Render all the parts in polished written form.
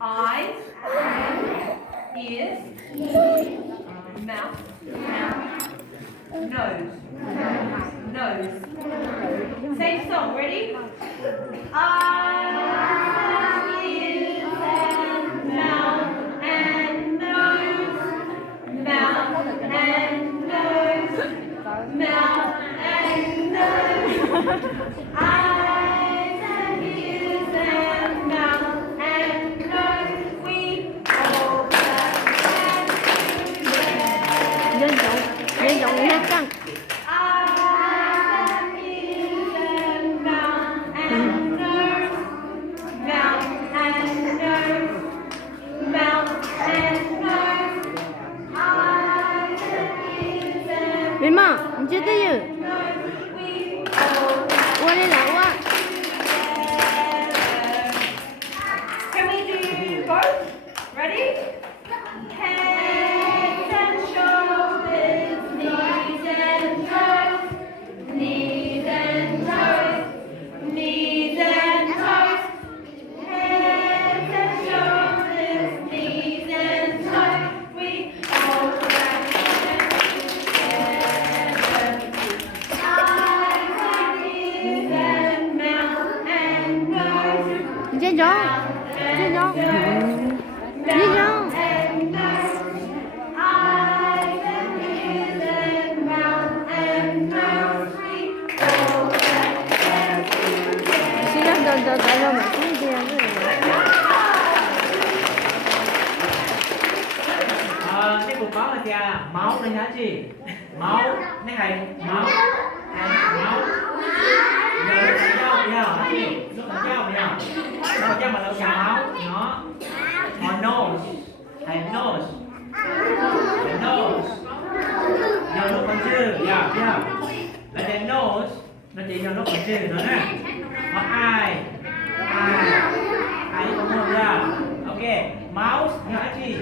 Eyes, ears, mouth, nose. Same song, ready? Eyes, ears, and mouth and nose. Mouth and nose. Mouth and nose. Eyes and ears and mouth and nose. We all clap hands together. nhân rộng nha căng. Eyes and ears and mouth and nose. Mouth and nose. Mouth and nose. Eyes and ears and Mẹ mà,你觉得有？ nose. We all 我来来我。 Can we do both? Ready? Head and shoulders, knees and toes, knees and toes, knees and toes. Head and shoulders, knees and toes. We all clap hands together. Eyes and ears and mouth and nose. 你先走，先走，你走。 现在等买东西啊，cái cục máu là kìa, máu này nhá chị, máu này này máu máu giờ nó đánh nhau bây giờ hả chị, nó đánh nhau bây giờ nó đánh nhau mà đâu chả máu nó on nose hay nose the nose giờ nó còn chưa giờ bây giờ là the nose nó chỉ giờ nó còn chưa nữa nè có ai ai có một giờ ok mouse nhá chị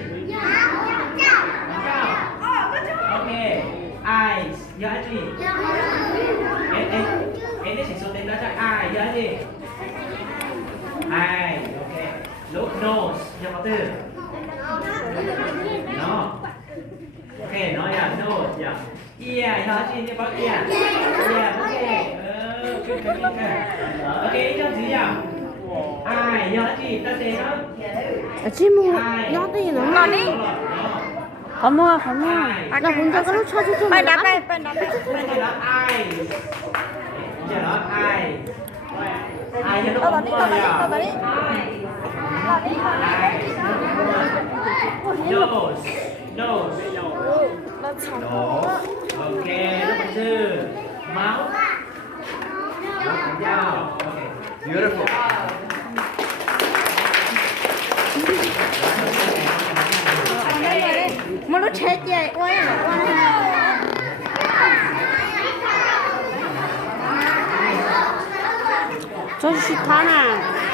okay eyes nhớ gì em sẽ số tên đó cho eye nhớ gì eye ok look nose nhớ có từ nó ok nói là nose yeah ear nhớ gì nhớ có ear ear ok ok cho gì nhỉ eye nhớ gì ta sẽ nó 아침 뭐 야근이 너무 많이. 가모아. 나 혼자 가서 찾을 빨리 나 빨리 나 bây giờ đó ai giờ đó ai ai cho nó không có giờ nose nose nose ok nó bằng chữ máu dao ok Beautiful. mà nó chết vậy, ôi 저 시타나.